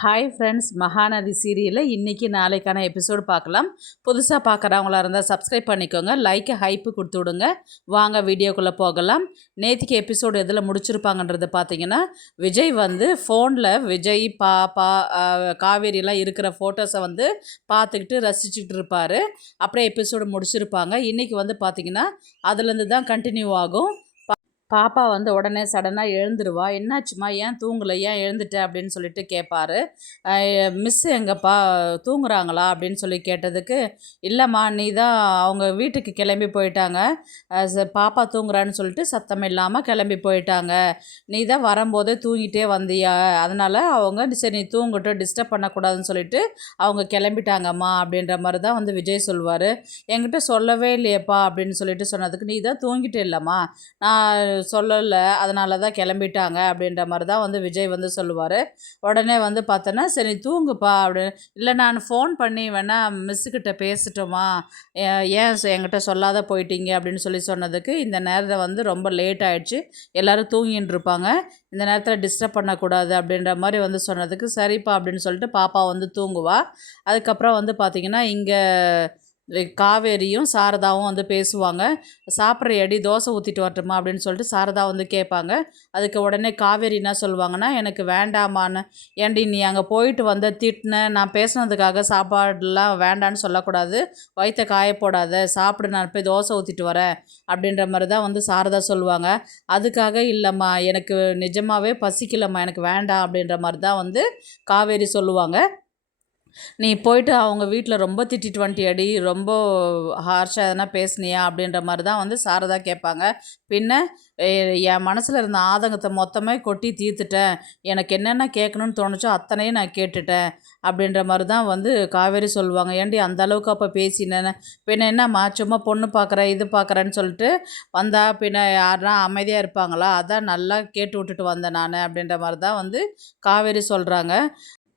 Hi friends, Mahanadi சீரியலில் இன்றைக்கி நாளைக்கான எபிசோடு பார்க்கலாம். புதுசாக பார்க்குறவங்களா இருந்தால் சப்ஸ்கிரைப் பண்ணிக்கோங்க, லைக்கு ஹைப்பு கொடுத்து விடுங்க. வாங்க வீடியோக்குள்ளே போகலாம். நேற்றுக்கு எபிசோடு எதில் முடிச்சிருப்பாங்கன்றது பார்த்தீங்கன்னா, விஜய் வந்து ஃபோனில் விஜய் பாப்பா காவேரியெலாம் இருக்கிற ஃபோட்டோஸை வந்து பார்த்துக்கிட்டு ரசிச்சுக்கிட்டு இருப்பார். அப்படியே எபிசோடு முடிச்சிருப்பாங்க. இன்றைக்கி வந்து பார்த்திங்கன்னா அதுலேருந்து தான் கண்டினியூ ஆகும். பாப்பா வந்து உடனே சடனாக எழுந்துருவா. என்னாச்சுமா, ஏன் தூங்கலை, ஏன் எழுந்துட்ட அப்படின்னு சொல்லிட்டு கேட்பாரு. மிஸ் எங்கப்பா தூங்குறாங்களா அப்படின்னு சொல்லி கேட்டதுக்கு, இல்லைம்மா நீ தான் அவங்க வீட்டுக்கு கிளம்பி போயிட்டாங்க, பாப்பா தூங்குறான்னு சொல்லிட்டு சத்தம் இல்லாமல் கிளம்பி போயிட்டாங்க, நீ தான் வரும்போதே தூங்கிட்டே வந்தியா, அதனால் அவங்க சரி நீ தூங்கட்டும் டிஸ்டர்ப் பண்ணக்கூடாதுன்னு சொல்லிட்டு அவங்க கிளம்பிட்டாங்கம்மா அப்படின்ற மாதிரி தான் வந்து விஜய் சொல்லுவார். என்கிட்ட சொல்லவே இல்லையப்பா அப்படின்னு சொல்லிட்டு சொன்னதுக்கு, நீ தான் தூங்கிட்டே இல்லைம்மா, நான் சொல்லலை, அதனால தான் கிளம்பிட்டாங்க அப்படின்ற மாதிரி தான் வந்து விஜய் வந்து சொல்லுவார். உடனே வந்து பார்த்தோன்னா, சரி தூங்குப்பா அப்படின்னு, இல்லை நான் ஃபோன் பண்ணி வேணால் மிஸ்ஸுக்கிட்ட பேசட்டுமா, ஏன் என்கிட்ட சொல்லாத போயிட்டீங்க அப்படின்னு சொல்லி சொன்னதுக்கு, இந்த நேரத்தில் வந்து ரொம்ப லேட் ஆகிடுச்சு, எல்லோரும் தூங்கின்னு இருப்பாங்க, இந்த நேரத்தில் டிஸ்டர்ப் பண்ணக்கூடாது அப்படின்ற மாதிரி வந்து சொன்னதுக்கு, சரிப்பா அப்படின்னு சொல்லிட்டு பாப்பா வந்து தூங்குவா. அதுக்கப்புறம் வந்து பார்த்திங்கன்னா இங்கே காவேரியும் சாரதாவும் வந்து பேசுவாங்க. சாப்பிட்றியாடி, தோசை ஊற்றிட்டு வரட்டுமா அப்படின்னு சொல்லிட்டு சாரதா வந்து கேட்பாங்க. அதுக்கு உடனே காவேரி என்ன சொல்லுவாங்கன்னா, எனக்கு வேண்டாமான்னு, ஏன்டி நீ அங்கே போயிட்டு வந்த திட்டின, நான் பேசுனதுக்காக சாப்பாடெலாம் வேண்டான்னு சொல்லக்கூடாது, வயிற்ற காயப்போடாத, சாப்பிடு, நான் போய் தோசை ஊற்றிட்டு வரேன் அப்படின்ற மாதிரி தான் வந்து சாரதா சொல்லுவாங்க. அதுக்காக இல்லைம்மா, எனக்கு நிஜமாகவே பசிக்கலம்மா, எனக்கு வேண்டாம் அப்படின்ற மாதிரி தான் வந்து காவேரி சொல்லுவாங்க. நீ போயிட்டு அவங்க வீட்டில் ரொம்ப திட்டிட்டு வந்துட்டியாடி, ரொம்ப ஹார்ஷாக எதனா பேசுனியா அப்படின்ற மாதிரி தான் வந்து சாரதா கேட்பாங்க. பின்ன என் மனசில் இருந்த ஆதங்கத்தை மொத்தமே கொட்டி தீர்த்துட்டேன், எனக்கு என்னென்ன கேட்கணும்னு தோணுச்சோ அத்தனையும் நான் கேட்டுட்டேன் அப்படின்ற மாதிரி தான் வந்து காவேரி சொல்லுவாங்க. ஏன்டி அந்த அளவுக்கு அப்போ பேசினேன்னு, பின்ன என்னம்மா சும்மா பொண்ணு பார்க்குறேன் இது பார்க்குறேன்னு சொல்லிட்டு வந்தா பின்ன யாருனா அமைதியாக இருப்பாங்களா, அதான் நல்லா கேட்டு விட்டுட்டு வந்தேன் நான் அப்படின்ற மாதிரி தான் வந்து காவேரி சொல்கிறாங்க.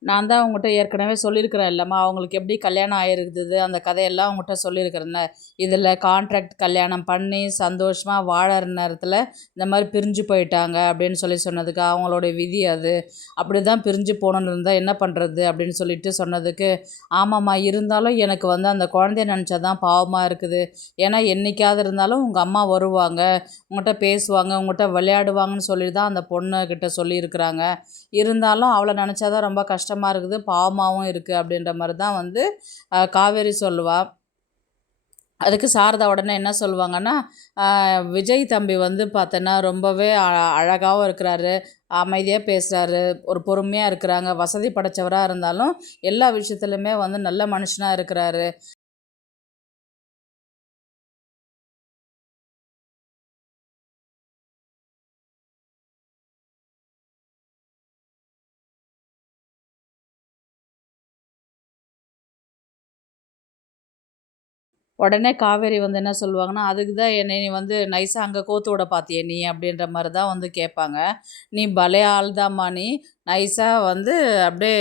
நான் தான் உங்கள்கிட்ட ஏற்கனவே சொல்லியிருக்கிறேன் இல்லைம்மா, அவங்களுக்கு எப்படி கல்யாணம் ஆகிருக்குது அந்த கதையெல்லாம் உங்கள்கிட்ட சொல்லியிருக்கிறேன்ல, இதில் கான்ட்ராக்ட் கல்யாணம் பண்ணி சந்தோஷமாக வாழற நேரத்தில் இந்த மாதிரி பிரிஞ்சு போயிட்டாங்க அப்படின்னு சொல்லி சொன்னதுக்கு, அவங்களோட விதி அது, அப்படி தான் பிரிஞ்சு போகணுன்னு இருந்தால் என்ன பண்ணுறது அப்படின்னு சொல்லிட்டு சொன்னதுக்கு, ஆமாம்மா இருந்தாலும் எனக்கு வந்து அந்த குழந்தைய நினச்சா தான் பாவமாக இருக்குது, ஏன்னா என்றைக்காவது இருந்தாலும் உங்கள் அம்மா வருவாங்க, உங்கள்கிட்ட பேசுவாங்க, உங்கள்கிட்ட விளையாடுவாங்கன்னு சொல்லி தான் அந்த பொண்ணுக்கிட்ட சொல்லியிருக்கிறாங்க, இருந்தாலும் அவளை நினச்சா தான் ரொம்ப கஷ்டமாக இருக்குது, பாவமாகவும் இருக்குது அப்படின்ற மாதிரி தான் வந்து காவேரி சொல்லுவாள். அதுக்கு சாரதா உடனே என்ன சொல்லுவாங்கன்னா, விஜய் தம்பி வந்து பார்த்தோன்னா ரொம்பவே அழகாகவும் இருக்கிறாரு, அமைதியாக பேசுகிறாரு, ஒரு பொறுமையாக இருக்கிறாங்க, வசதி படைத்தவராக இருந்தாலும் எல்லா விஷயத்துலையுமே வந்து நல்ல மனுஷனாக இருக்கிறாரு, உடனே காவேரி வந்து என்ன சொல்லுவாங்கன்னா, அதுக்கு தான் என்னை நீ வந்து நைஸாக அங்கே கோத்து விட பார்த்தியே நீ அப்படின்ற மாதிரி தான் வந்து கேட்பாங்க. நீ பலே ஆள் தாம்மா, நீ நைஸாக வந்து அப்படியே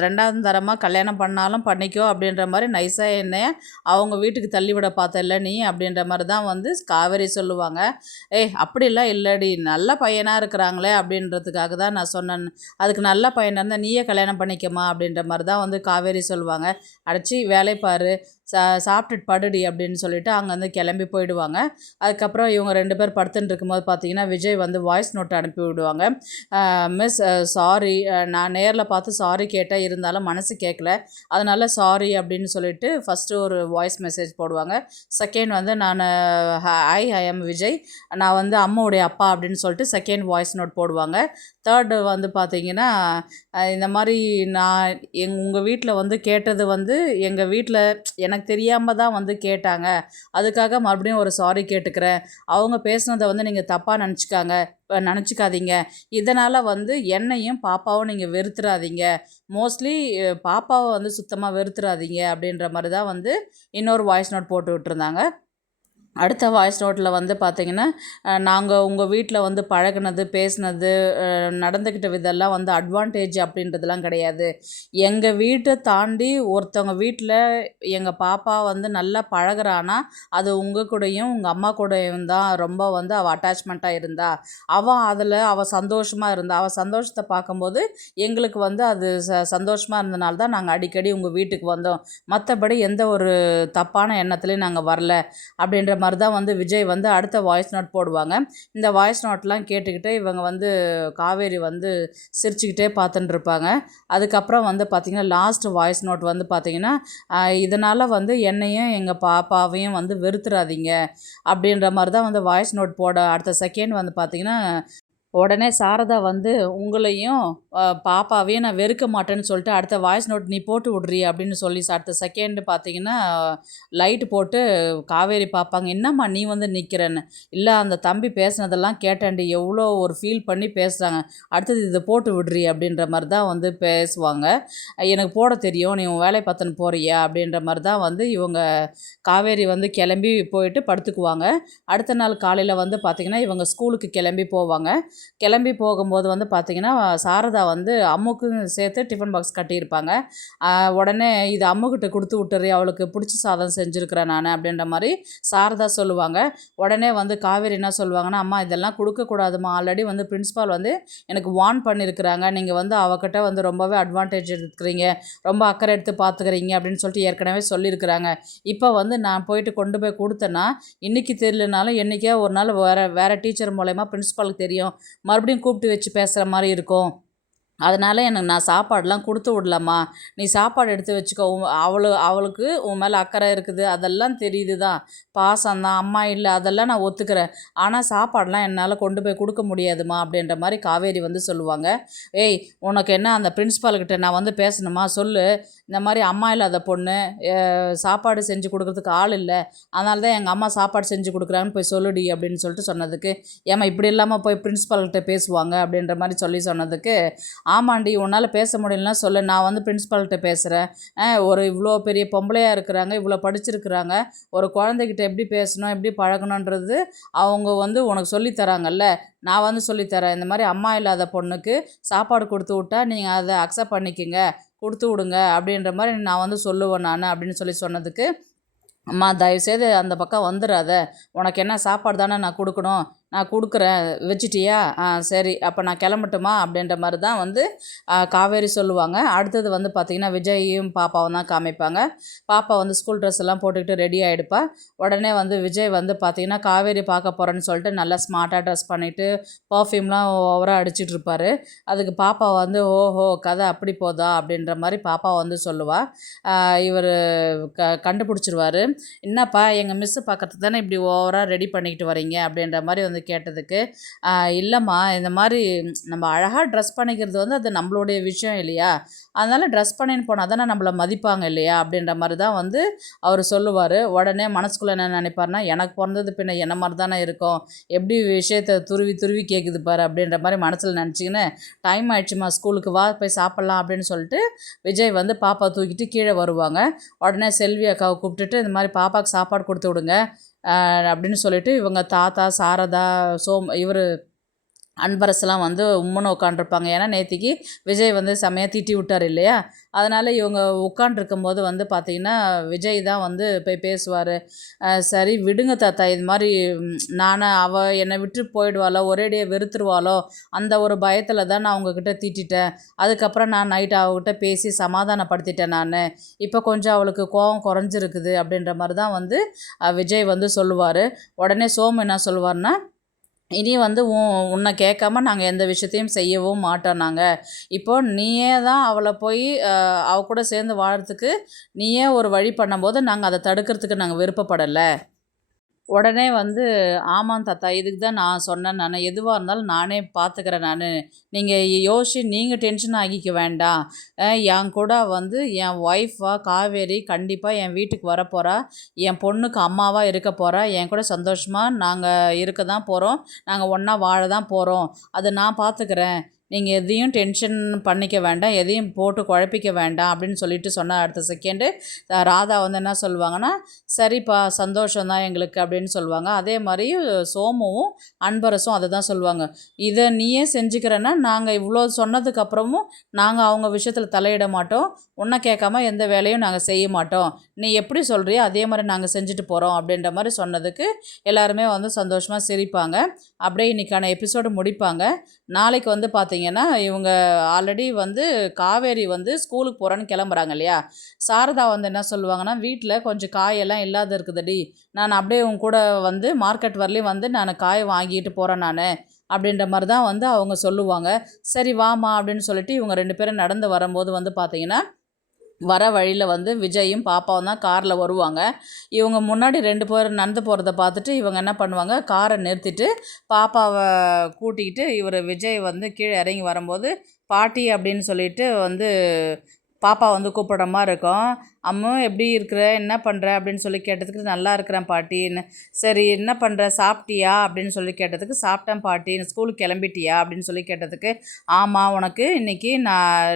2வது தரமாக கல்யாணம் பண்ணாலும் பண்ணிக்கோ அப்படின்ற மாதிரி நைஸாக என்னைய அவங்க வீட்டுக்கு தள்ளிவிட பார்த்தல்ல நீ அப்படின்ற மாதிரி தான் வந்து காவேரி சொல்லுவாங்க. ஏய் அப்படிலாம் இல்லடி, நல்ல பையனாக இருக்கிறாங்களே அப்படின்றதுக்காக தான் நான் சொன்னேன், அதுக்கு நல்ல பையனாக இருந்தால் நீயே கல்யாணம் பண்ணிக்கமா அப்படின்ற மாதிரி தான் வந்து காவேரி சொல்லுவாங்க. அடைச்சி வேலை பாரு, சாப்பிட்டுட்டு படுடி அப்படின்னு சொல்லிட்டு அங்கேருந்து கிளம்பி போயிடுவாங்க. அதுக்கப்புறம் இவங்க 2 பேர் படுத்துட்டு இருக்கும்போது பார்த்தீங்கன்னா, விஜய் வந்து வாய்ஸ் நோட் அனுப்பி விடுவாங்க. மிஸ் சாரி, நான் நேரில் பார்த்து சாரி கேட்டேன், இருந்தாலும் மனசு கேட்கல, அதனால் சாரி அப்படின்னு சொல்லிட்டு ஃபஸ்ட்டு ஒரு வாய்ஸ் மெசேஜ் போடுவாங்க. செகண்ட் வந்து நான் ஐ எம் விஜய், நான் வந்து அம்மாவுடைய அப்பா அப்படின்னு சொல்லிட்டு செகண்ட் வாய்ஸ் நோட் போடுவாங்க. தேர்டு வந்து பார்த்திங்கன்னா, இந்த மாதிரி நான் உங்கள் வீட்டில் வந்து கேட்டது வந்து எங்கள் வீட்டில் எனக்கு தெரியாமல் தான் வந்து கேட்டாங்க, அதுக்காக மறுபடியும் ஒரு சாரி கேட்டுக்கிறேன், அவங்க பேசுனதை வந்து நீங்கள் தப்பாக நினச்சிக்காதீங்க, இதனால் வந்து என்னையும் பாப்பாவும் நீங்கள் வெறுத்துறாதீங்க, மோஸ்ட்லி பாப்பாவை வந்து சுத்தமாக வெறுத்துறாதீங்க அப்படின்ற மாதிரி தான் வந்து இன்னொரு வாய்ஸ் நோட் போட்டு விட்டுருந்தாங்க. அடுத்த வாய்ஸ் நோட்டில் வந்து பார்த்திங்கன்னா, நாங்கள் உங்கள் வீட்டில் வந்து பழகுனது, பேசினது, நடந்துக்கிட்ட விதெல்லாம் வந்து அட்வான்டேஜ் அப்படின்றதுலாம் கிடையாது. எங்கள் வீட்டை தாண்டி ஒருத்தவங்க வீட்டில் எங்கள் பாப்பா வந்து நல்லா பழகுறான்னா, அது உங்கள் கூடயும், உங்கள் அம்மா கூடயும் தான் ரொம்ப வந்து அவள் அட்டாச்மெண்ட்டாக இருந்தா. அவள் சந்தோஷமாக இருந்தா. அவள் சந்தோஷத்தை பார்க்கும்போது எங்களுக்கு வந்து அது சந்தோஷமாக இருந்தனால தான் நாங்கள் அடிக்கடி உங்கள் வீட்டுக்கு வந்தோம். மற்றபடி எந்த ஒரு தப்பான எண்ணத்துலேயும் நாங்கள் வரல. அப்படின்ற மாதிரி தான் வந்து விஜய் வந்து அடுத்த வாய்ஸ் நோட் போடுவாங்க. இந்த வாய்ஸ் நோட்லாம் கேட்டுக்கிட்டு இவங்க வந்து காவேரி வந்து சிரிச்சுக்கிட்டே பார்த்துட்டு இருப்பாங்க. அதுக்கப்புறம் வந்து பார்த்திங்கன்னா லாஸ்ட் வாய்ஸ் நோட் வந்து பார்த்திங்கன்னா, இதனால் வந்து என்னையும் எங்கள் பாப்பாவையும் வந்து வெறுத்துறாதீங்க அப்படின்ற மாதிரி தான் வந்து வாய்ஸ் நோட் போட அடுத்த செகண்ட் வந்து பார்த்திங்கன்னா, உடனே சாரதா வந்து உங்களையும் பாப்பாவையும் நான் வெறுக்க மாட்டேன்னு சொல்லிட்டு அடுத்த வாய்ஸ் நோட் நீ போட்டு விட்றி அப்படின்னு சொல்லி அடுத்த செகண்டு பார்த்தீங்கன்னா லைட்டு போட்டு காவேரி பார்ப்பாங்க. என்னம்மா நீ வந்து நிற்கிறேன்னு. இல்லை அந்த தம்பி பேசுனதெல்லாம் கேட்டேன்டி, எவ்வளோ ஒரு ஃபீல் பண்ணி பேசுகிறாங்க, அடுத்தது இதை போட்டு விட்றி அப்படின்ற மாதிரி தான் வந்து பேசுவாங்க. எனக்கு போட தெரியும், நீ உன் வேலையை பார்த்துன்னு போறியா அப்படின்ற மாதிரி தான் வந்து இவங்க காவேரி வந்து கிளம்பி போயிட்டு படுத்துக்குவாங்க. அடுத்த நாள் காலையில் வந்து பார்த்திங்கன்னா இவங்க ஸ்கூலுக்கு கிளம்பி போவாங்க. கிளம்பி போகும்போது வந்து பார்த்திங்கன்னா சாரதா வந்து அம்முக்கும் சேர்த்து டிஃபன் பாக்ஸ் கட்டியிருப்பாங்க. உடனே இது அம்முக்கிட்ட கொடுத்து விட்டுறி, அவளுக்கு பிடிச்ச சாதம் செஞ்சுருக்கிறேன் நான் அப்படின்ற மாதிரி சாரதா சொல்லுவாங்க. உடனே வந்து காவேரி என்ன சொல்லுவாங்கன்னா, அம்மா இதெல்லாம் கொடுக்கக்கூடாதுமா, ஆல்ரெடி வந்து பிரின்ஸ்பால் வந்து எனக்கு வார்ன் பண்ணியிருக்கிறாங்க, நீங்கள் வந்து அவகிட்ட வந்து ரொம்பவே அட்வான்டேஜ் எடுத்துக்கிறீங்க, ரொம்ப அக்கறை எடுத்து பார்த்துக்கிறீங்க அப்படின்னு சொல்லிட்டு ஏற்கனவே சொல்லியிருக்கிறாங்க. இப்போ வந்து நான் போயிட்டு கொண்டு போய் கொடுத்தேன்னா இன்றைக்கி தெரியலனாலும் என்றைக்கே ஒரு நாள் வேறு டீச்சர் மூலயமா பிரின்ஸ்பாலுக்கு தெரியும், மறுபடியும் கூப்பிட்டு வச்சு பேசுகிற மாதிரி இருக்கும். அதனால் நான் சாப்பாடெலாம் கொடுத்து விடலாமா, நீ சாப்பாடு எடுத்து வச்சுக்கோ. அவளுக்கு உன் மேலே அக்கறை இருக்குது, அதெல்லாம் தெரியுது தான், பாசம்தான், அம்மா இல்லை அதெல்லாம் நான் ஒத்துக்கிறேன். ஆனால் சாப்பாடெலாம் என்னால் கொண்டு போய் கொடுக்க முடியாதுமா அப்படின்ற மாதிரி காவேரி வந்து சொல்லுவாங்க. ஏய் உனக்கு என்ன அந்த பிரின்ஸ்பால்கிட்ட நான் வந்து பேசணுமா, சொல்லு. இந்த மாதிரி அம்மா இல்லாத பொண்ணு, சாப்பாடு செஞ்சு கொடுக்குறதுக்கு ஆள் இல்லை, அதனால தான் எங்கள் அம்மா சாப்பாடு செஞ்சு கொடுக்குறாங்கன்னு போய் சொல்லுடி அப்படின்னு சொல்லிட்டு சொன்னதுக்கு, ஏம்மா இப்படி இல்லாமல் போய் பிரின்ஸ்பால்கிட்ட பேசுவாங்க அப்படின்ற மாதிரி சொன்னதுக்கு, ஆமாண்டி உன்னால் பேச முடியலன்னா சொல்லு, நான் வந்து பிரின்ஸ்பால்கிட்ட பேசுகிறேன். ஒரு இவ்வளோ பெரிய பொம்பளையாக இருக்கிறாங்க, இவ்வளோ படிச்சிருக்கிறாங்க, ஒரு குழந்தைகிட்ட எப்படி பேசணும் எப்படி பழகணுன்றது அவங்க வந்து உனக்கு சொல்லித்தராங்கல்ல, நான் வந்து சொல்லித்தரேன். இந்த மாதிரி அம்மா இல்லாத பொண்ணுக்கு சாப்பாடு கொடுத்து விட்டா நீங்கள் அதை அக்செப்ட் பண்ணிக்கோங்க, கொடுத்து விடுங்க அப்படின்ற மாதிரி நான் வந்து சொல்லுவேன் நான் அப்படின்னு சொன்னதுக்கு, அம்மா தயவுசெய்து அந்த பக்கம் வந்துடாத, உனக்கு என்ன சாப்பாடு தானே நான் கொடுக்கணும், நான் கொடுக்குறேன் வச்சிட்டியா, சரி அப்போ நான் கிளம்பட்டுமா அப்படின்ற மாதிரி தான் வந்து காவேரி சொல்லுவாங்க. அடுத்தது வந்து பார்த்திங்கன்னா விஜயும் பாப்பாவும் தான் காமிப்பாங்க. பாப்பா வந்து ஸ்கூல் ட்ரெஸ் எல்லாம் போட்டுக்கிட்டு ரெடி ஆகிடுப்பா. உடனே வந்து விஜய் வந்து பார்த்திங்கன்னா காவேரி பார்க்க போகிறேன்னு சொல்லிட்டு நல்லா ஸ்மார்ட்டாக ட்ரெஸ் பண்ணிவிட்டு பர்ஃப்யூம்லாம் ஓவராக அடிச்சிட்டு இருப்பார். அதுக்கு பாப்பா வந்து ஓஹோ கதை அப்படி போதா அப்படின்ற மாதிரி பாப்பா வந்து சொல்லுவாள். இவர் கண்டுபிடிச்சிருவார். என்னப்பா எங்கள் மிஸ்ஸு பார்க்கறதுக்கு தானே இப்படி ஓவராக ரெடி பண்ணிக்கிட்டு வரீங்க அப்படின்ற மாதிரி வந்து கேட்டதுக்கு, இல்லைம்மா இந்த மாதிரி நம்ம அழகாக ட்ரெஸ் பண்ணிக்கிறது வந்து அது நம்மளுடைய விஷயம் இல்லையா, அதனால் ட்ரெஸ் பண்ணின்னு போனால் தானே நம்மளை மதிப்பாங்க இல்லையா அப்படின்ற மாதிரி தான் வந்து அவர் சொல்லுவார். உடனே மனசுக்குள்ளே என்ன நினைப்பார்னா, எனக்கு பிறந்தது பின்ன என்ன மாதிரி தானே இருக்கும், எப்படி விஷயத்தை துருவி துருவி கேட்குது பாரு அப்படின்ற மாதிரி மனசில் நினச்சிக்கின்னு, டைம் ஆயிடுச்சுமா ஸ்கூலுக்கு வா போய் சாப்பிட்லாம் அப்படின்னு சொல்லிட்டு விஜய் வந்து பாப்பா தூக்கிட்டு கீழே வருவாங்க. உடனே செல்வி அக்காவை கூப்பிட்டுட்டு இந்த மாதிரி பாப்பாவுக்கு சாப்பாடு கொடுத்து விடுங்க அப்படின்னு சொல்லிட்டு இவங்க தாத்தா சாரதா இவர் அன்பரசெலாம் வந்து உம்முன்னு உட்காண்ட்ருப்பாங்க. ஏன்னா நேத்திக்கு விஜய் வந்து செம்மையாக திட்டி விட்டார் இல்லையா, அதனால் இவங்க உட்காண்ட்ருக்கும்போது வந்து பார்த்திங்கன்னா விஜய் தான் வந்து போய் பேசுவார். சரி விடுங்க தாத்தா, இது மாதிரி அவள் என்னை விட்டு போயிடுவாளோ, ஒரேடியாக வெறுத்துருவாளோ அந்த ஒரு பயத்தில் தான் நான் உங்ககிட்ட திட்டிட்டேன். அதுக்கப்புறம் நான் நைட்டு அவகிட்ட பேசி சமாதானப்படுத்திட்டேன் நான். இப்போ கொஞ்சம் அவளுக்கு கோபம் குறைஞ்சிருக்குது அப்படின்ற மாதிரி தான் வந்து விஜய் வந்து சொல்லுவார். உடனே சோமு என்ன சொல்லுவார்னா, இனி வந்து உன்னை கேட்காம நாங்கள் எந்த விஷயத்தையும் செய்யவும் மாட்டோம் நாங்கள். இப்போ நீயே தான் அவளை போய் அவள் கூட சேர்ந்து வாழறதுக்கு நீயே ஒரு வழி பண்ணும்போது நாங்கள் அதை தடுக்கிறதுக்கு நாங்கள் விருப்பப்படலை. உடனே வந்து ஆமாம் தாத்தா, இதுக்கு தான் நான் சொன்னேன், நான் எதுவாக இருந்தாலும் நானே பார்த்துக்கிறேன் நான், நீங்கள் நீங்கள் டென்ஷன் ஆகிக்க வேண்டாம். என் கூட வந்து என் ஒய்ஃபாக காவேரி கண்டிப்பாக என் வீட்டுக்கு வரப்போகிறா, என் பொண்ணுக்கு அம்மாவாக இருக்க போகிறா, என் கூட சந்தோஷமாக நாங்கள் இருக்க தான் போகிறோம், நாங்கள் ஒன்றா வாழ தான் போகிறோம், அதை நான் பார்த்துக்கிறேன், நீங்கள் எதையும் டென்ஷன் பண்ணிக்க வேண்டாம், எதையும் போட்டு குழப்பிக்க வேண்டாம் அப்படின்னு சொல்லிட்டு சொன்ன அடுத்த செகண்டு ராதா வந்து என்ன சொல்லுவாங்கன்னா, சரிப்பா சந்தோஷம் தான் எங்களுக்கு அப்படின்னு சொல்லுவாங்க. அதே மாதிரி சோமுவும் அன்பரசும் அதை தான் சொல்லுவாங்க. இதை நீயே செஞ்சுக்கிறேன்னா நாங்கள் இவ்வளோ சொன்னதுக்கப்புறமும் நாங்கள் அவங்க விஷயத்தில் தலையிட மாட்டோம், உன்னை கேட்காம எந்த வேலையும் நாங்கள் செய்ய மாட்டோம், நீ எப்படி சொல்கிறியோ அதே மாதிரி நாங்கள் செஞ்சுட்டு போகிறோம் அப்படின்ற மாதிரி சொன்னதுக்கு எல்லாருமே வந்து சந்தோஷமாக சிரிப்பாங்க. அப்படியே இன்றைக்கான எபிசோடு முடிப்பாங்க. நாளைக்கு வந்து பார்த்திங்கன்னா இவங்க ஆல்ரெடி வந்து காவேரி வந்து ஸ்கூலுக்கு போகிறேன்னு கிளம்புறாங்க இல்லையா, சாரதா வந்து என்ன சொல்லுவாங்கன்னா, வீட்டில் கொஞ்சம் காயெல்லாம் இல்லாத இருக்குதுடி, நான் அப்படியே உங்க கூட வந்து மார்க்கெட் வரலையும் வந்து நான் காய் வாங்கிட்டு போகிறேன் நான் அப்படின்ற மாதிரி தான் வந்து அவங்க சொல்லுவாங்க. சரி வாமா அப்படின்னு சொல்லிட்டு இவங்க 2 பேரும் நடந்து வரும்போது வந்து பார்த்திங்கன்னா, வர வழியில் வந்து விஜயும் பாப்பாவும் தான் காரில் வருவாங்க. இவங்க முன்னாடி 2 பேர் நடந்து போகிறத பார்த்துட்டு இவங்க என்ன பண்ணுவாங்க, காரை நிறுத்திட்டு பாப்பாவை கூட்டிக்கிட்டு இவர் விஜய் வந்து கீழே இறங்கி வரும்போது பாட்டி அப்படின்னு சொல்லிட்டு வந்து பாப்பா வந்து கூப்பிடுற மாதிரி இருக்கும். அம்மு எப்படி இருக்கிற, என்ன பண்ணுற அப்படின்னு சொல்லி கேட்டதுக்கு நல்லா இருக்கிறேன் பாட்டின்னு. சரி என்ன பண்ணுற, சாப்பிட்டியா அப்படின்னு சொல்லி கேட்டதுக்கு சாப்பிட்டேன் பாட்டி, ஸ்கூலுக்கு கிளம்பிட்டியா அப்படின்னு சொல்லி கேட்டதுக்கு ஆமாம், உனக்கு இன்றைக்கி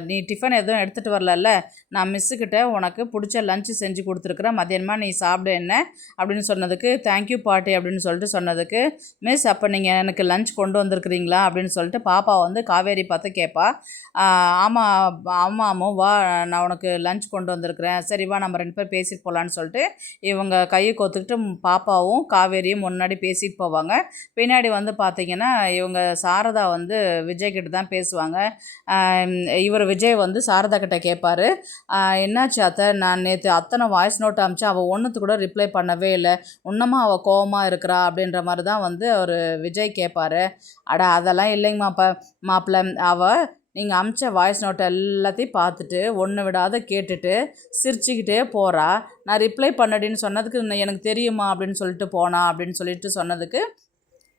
நீ டிஃபன் எதுவும் எடுத்துகிட்டு வரல, நான் மிஸ்ஸுக்கிட்ட உனக்கு பிடிச்ச லஞ்சு செஞ்சு கொடுத்துருக்குறேன், மதியானமாக நீ சாப்பிடு என்ன அப்படின்னு சொன்னதுக்கு தேங்க்யூ பாட்டி அப்படின்னு சொல்லிட்டு சொன்னதுக்கு, மிஸ் அப்போ நீங்கள் எனக்கு லஞ்ச் கொண்டு வந்திருக்கிறீங்களா அப்படின்னு சொல்லிட்டு பாப்பா வந்து காவேரி பார்த்து கேட்பா. ஆமாம் ஆமாம் வா, நான் உனக்கு லஞ்ச் கொண்டு வந்திருக்கிறேன், சரி வா நம்ம 2 பேர் பேசிட்டு போகலான்னு சொல்லிட்டு இவங்க கையை கோத்துக்கிட்டு பாப்பாவும் காவேரியும் முன்னாடி பேசிட்டு போவாங்க. பின்னாடி வந்து பார்த்திங்கன்னா இவங்க சாரதா வந்து விஜய்கிட்ட தான் பேசுவாங்க. இவர் விஜய் வந்து சாரதா கிட்ட கேட்பார், என்னாச்சு அத்தை, நான் நேற்று அத்தனை வாய்ஸ் நோட் அமிச்சேன், அவள் ஒன்றுத்து கூட ரிப்ளை பண்ணவே இல்லை, இன்னமும் அவள் கோவமாக இருக்கிறா அப்படின்ற மாதிரி தான் வந்து அவர் விஜய் கேட்பார். அட அதெல்லாம் இல்லைங்க மாப்பிள்ளை, அவள் நீங்கள் அமிச்ச வாய்ஸ் நோட்டை எல்லாத்தையும் பார்த்துட்டு ஒன்று விடாத கேட்டுட்டு சிரிச்சுக்கிட்டே போகிறா, நான் ரிப்ளை பண்ணடின்னு சொன்னதுக்கு எனக்கு தெரியுமா அப்படின்னு சொல்லிட்டு போனா அப்படின்னு சொல்லிட்டு சொன்னதுக்கு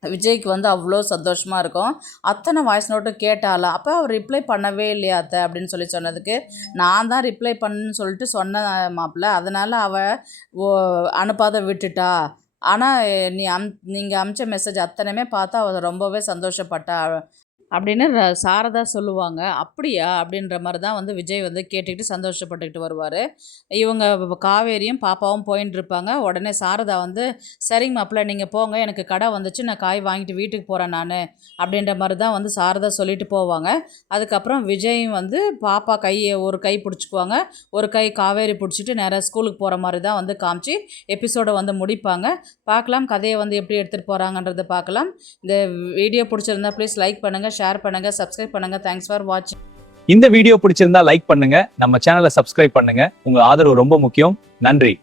விஜய்க்கு வந்து அவ்வளோ சந்தோஷமாக இருக்கும். அத்தனை வாய்ஸ் நோட்டும் கேட்டாலாம், அப்போ அவர் ரிப்ளை பண்ணவே இல்லையா அத்தை அப்படின்னு சொல்லி சொன்னதுக்கு, நான் தான் ரிப்ளை பண்ணுன்னு சொல்லிட்டு சொன்ன மாப்பிள்ள, அதனால் அவள் அனுப்பாத விட்டுட்டா, ஆனால் நீங்கள் அமிச்ச மெசேஜ் அத்தனையுமே பார்த்தா அவள் ரொம்பவே சந்தோஷப்பட்டா அப்படின்னு சாரதா சொல்லுவாங்க. அப்படியா அப்படின்ற மாதிரி தான் வந்து விஜய் வந்து கேட்டுக்கிட்டு சந்தோஷப்பட்டுக்கிட்டு வருவார். இவங்க காவேரியும் பாப்பாவும் போயின்னு இருப்பாங்க. உடனே சாரதா வந்து சரிங்க மாப்பிள்ள நீங்கள் போங்க, எனக்கு கடை வந்துச்சு, நான் காய் வாங்கிட்டு வீட்டுக்கு போகிறேன் நான் அப்படின்ற மாதிரி தான் வந்து சாரதா சொல்லிட்டு போவாங்க. அதுக்கப்புறம் விஜயும் வந்து பாப்பா கையை ஒரு கை பிடிச்சிக்குவாங்க, ஒரு கை காவேரி பிடிச்சிட்டு நேராக ஸ்கூலுக்கு போகிற மாதிரி தான் வந்து காமிச்சு எபிசோடை வந்து முடிப்பாங்க. பார்க்கலாம் கதையை வந்து எப்படி எடுத்துகிட்டு போகிறாங்கன்றதை பார்க்கலாம். இந்த வீடியோ பிடிச்சிருந்தா ப்ளீஸ் லைக் பண்ணுங்கள், ஷேர் பண்ணுங்க, சப்ஸ்கிரைப் பண்ணுங்க. தேங்க்ஸ் ஃபார் வாட்சிங். இந்த வீடியோ பிடிச்சிருந்தா லைக் பண்ணுங்க, நம்ம சேனலை சப்ஸ்கிரைப் பண்ணுங்க. உங்க ஆதரவு ரொம்ப முக்கியம். நன்றி.